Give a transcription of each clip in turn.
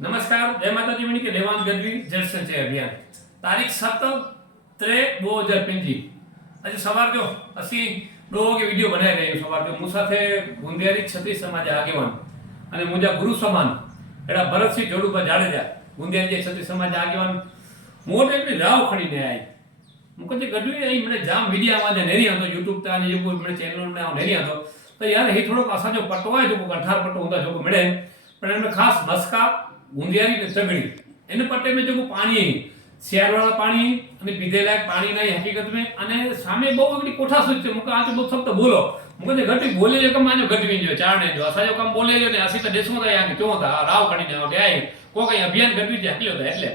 नमस्कार, जय माता दी मणि के देवांग गढ़वी जल संचय अभियान तारीख 7/3/2025 आज सवार जो असी दो के वीडियो बनाई रहे सवार जो मुसा थे गुंदियारी क्षत्रिय समाज આગેવાન અને મુજા ગુરુ સમાન એડા ભરતસિંહ જોડુભા જાડેજા ગુંदियारी જે क्षत्रिय समाज આગેવાન મોટે એટલી રાવ ખડીને આઈ મુકજે ગઢવી અહીં મને જામ મીડિયા માં નેરી હતો YouTube તા ને YouTube મને ચેનલ में નેરી હતો तो यार हे थोड़ो असा जो पट्टो है जो 18 पट्टो होता जो मिले पर इनमें खास मस्का गुंदियारी ने तगड़ी इन पट्टे में जो पानी सियार वाला पानी અને પીધે લાયક પાણી નહીં હકીકત में અને સામે બહુ એકડી કોઠા સુચ છે મુકા આ તો બહુ શબ્દ બોલો મુકે જે ઘટી બોલે જે કમ આજો ઘટવી જો ચારણે જો અસા જો કમ બોલે જો ને આસી તો દેશમાં તો યા ક્યો હતા રાવ કાઢીને આવડે આય કો કઈ અભિયાન ઘટવી છે હકલ્યો હતા એટલે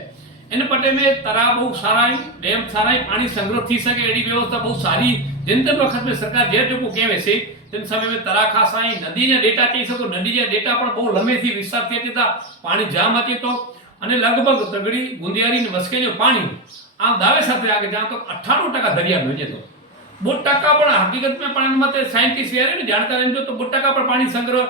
इन पट्टे में तरा बहुत सारा डैम सारा पानी संग्रह थी सके एडी व्यवस्था बहुत सारी जिन वक्त में सरकार जे जो कहे से तेन समय में तरा खास आई नदी ने डेटा कही सको नदी ने डेटा पण बहुत लंबे थी विस्तार थी था पानी जाम હતી તો અને લગભગ તગડી ગુંદિયારી ને વસકે જો પાણી આમ દાવે સાથે આગે જ્યાં તો 98% દરિયા ભેજે તો 2% પણ હકીકત में પણ મતે સાયન્ટિસ્ટ યાર ને જાણકાર જો તો 2% પણ પાણી સંગ્રહ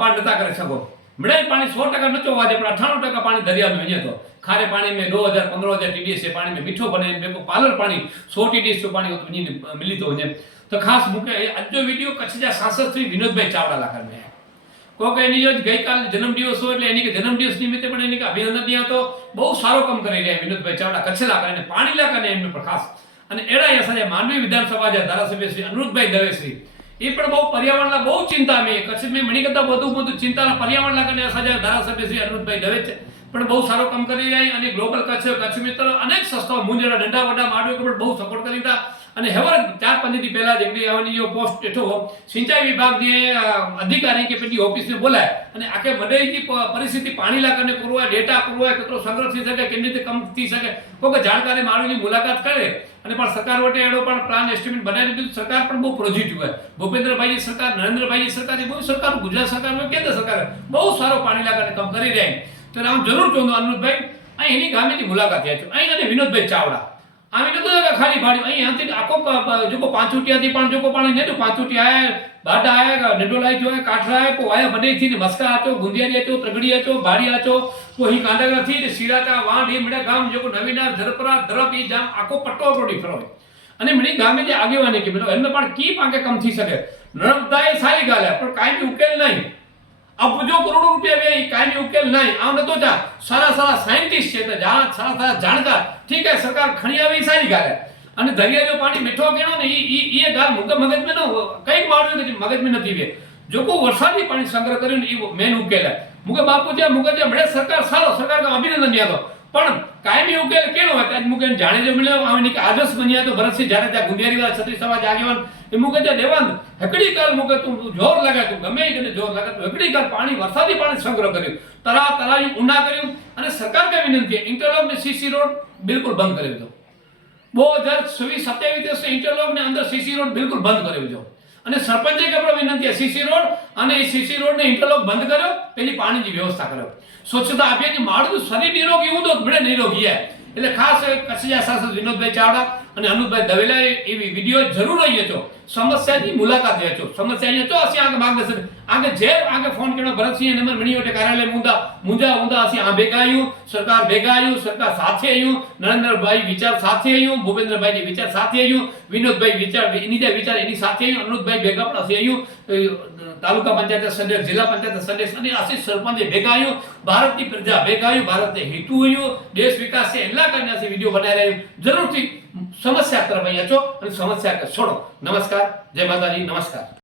પણ નતા કરી શકો मिड़ाई पानी 100% नचो वाजे पर 98% पानी दरिया में वजे तो खारे पानी में 2000 15000 टीडीएस पानी में मीठो बने बेको पालर पानी 100 टीडीएस पानी वनी मिली तो वजे तो खास मुके आज जो वीडियो कच्छ जा सांसद श्री विनोद भाई चावड़ा लाकर में को के एनी जो गई काल जन्म दिवस हो એટલે એની કે જન્મ દિવસ નિમિત્તે પણ એની કે અભિનંદન દિયા તો બહુ સારો કામ કરી રહ્યા વિનોદ ભાઈ ચાવડા કચ્છ લાकर ને પાણી લાकर ને એમને પર ખાસ અને એડા યસા માંડવી વિધાનસભા जा ધારાસભ્ય શ્રી અનુરુદ્ધભાઈ દવે શ્રી ये पण बहुत पर्यावरण ला बहुत चिंता में कच्छ में मणि करता બધું चिंता ला पर्यावरण ला कने सजा धारासभ्य श्री अनुरुद्धभाई दवे पण बहुत सारो काम કરી રહ્યા અને ગ્લોબલ કચ્છ મિત્ર અનેક સંસ્થાઓ મુંજરા ડંડા વડા માડવે પણ બહુ સપોર્ટ કરીતા અને હેવર 4-5 દી પહેલા જગડી આવવાની જો પોસ્ટ એઠો સિંચાઈ વિભાગ જે અધિકારી કે પેટી ઓફિસ में બોલાય અને આકે મડઈ की परिस्थिति पानी ला करने करवा डेटा करवा કેટલો સંગ્રહ થઈ શકે કેમ રીતે કમ થઈ શકે કોઈ જાણકારી માળવીની મુલાકાત કરે અને પણ સરકાર વટે એડો પણ પ્લાન એસ્ટિમેટ બનાવી દીધું સરકાર પણ બહુ પોઝિટિવ है ભૂપેન્દ્રભાઈ ની સરકાર નરેન્દ્રભાઈ ની સરકાર બહુ સરકાર ગુજરાત સરકાર में કેન્દ્ર સરકાર બહુ સારો પાણી લા करने કામ કરી રહી તો આમ જરૂર ચોંદો અનુરુદ્ધભાઈ અહીં એની ગામેની મુલાકાત થયા છો અહીં અને વિનોદભાઈ ચાવડા આમી નતો ખાલી ભાડી અહીં આંતી આકો જો કો પાંચુટિયા થી પણ જો કો પાણી ને તો પાંચુટિયા આયા બાડા આયા નડોલાઈ જો કાઠરા આયા કો આયા બને थी मस्का आचो गुंदियारी आचो तगड़ी आचो बाड़ी आचो को ही कांडागरा थी सीराता वांड ही मडे गाम जो को नवीनार धरपरा धरप ई जाम आको पट्टो रोडी फरो અને મણી ગામે જે આગેવાની કે એમને પણ કી પાંકે કમ થઈ શકે નર્મદાએ સારી ગાલે પણ કાઈ બી ઉકેલ નહીં અબજો કરોડો રૂપિયા વે કાઈ બી ઉકેલ નહીં આમ નતો જા સારા સારા સાયન્ટિસ્ટ છે તો સારા સારા જાણકાર ठीक है सरकार खणी आवे सारी गाले અને દરિયા જો પાણી મીઠો કેનો ને ઈ ગાલ મુકે મગજ में न कई मारवे के मगज में नथी वे जो को वरसादी पानी संग्रह कर्यो ने ई मेन उकेल मुके बापू जे मुके जे बड़े सरकार सारो सरकार का अभिनंदन दिया तो पण कायमी उकेल केनो है आज मुके जाने जो मिले आवनी के आदर्श बनिया तो भरतसिंह जाडेजा गुंदियारी वाला क्षत्रिय समाज આગેવાન એ मुके जे देवान हकड़ी काल मुके तू जोर लगा तू गमे के जोर लगा तू हकड़ी काल पानी वरसादी पानी संग्रह कर्यो तरा तराई ऊना कर्यो અને સરકાર કે વિનંતી है इंटरलॉक ने सीसी रोड बिल्कुल बंद कर दो 2026-27 से इंटरलॉक ने अंदर सीसी रोड बिल्कुल बंद कर दो અને સરપંચે કે પણ વિનંતી है सीसी रोड અને એ सीसी रोड ने इंटरलॉक बंद કર્યો પેલી પાણીની વ્યવસ્થા કરો સ્વચ્છતા અભિયાન મારું શરીર નિરોગી હું તો બડે નિરોગી है એટલે ખાસ કચ્છ જા સાંસદ વિનોદભાઈ ચાવડા અને અનુપભાઈ દવેલાએ એવી વિડિયો જરૂર રહીએ છો સમસ્યાની મુલાકાત લે છો સમસ્યાની તો ਅਸੀਂ આગે માર્ગદર્શન आगे जे आगे फोन केनो भरतसिंह नंबर मणियोटे कार्यालय मुंजा असी आ भेगायू सरकार भेगायू सरकार साथे आयू नरेंद्र भाई विचार साथे आयू भूपेंद्र भाई जी विचार साथे आयू विनोद भाई विचार इनी जे विचार इनी साथे आयू अनुरुद्ध भाई भेगा पण असी आयू तालुका पंचायत सदस्य जिला पंचायत सदस्य अने असी सरपंच भेगायू भारत की प्रजा भेगायू भारत ने हेतु आयू देश विकास से एला करने असी वीडियो बना रहे जरूर थी समस्या तरफ आया छो अने समस्या के छोड़ो नमस्कार जय माता दी नमस्कार।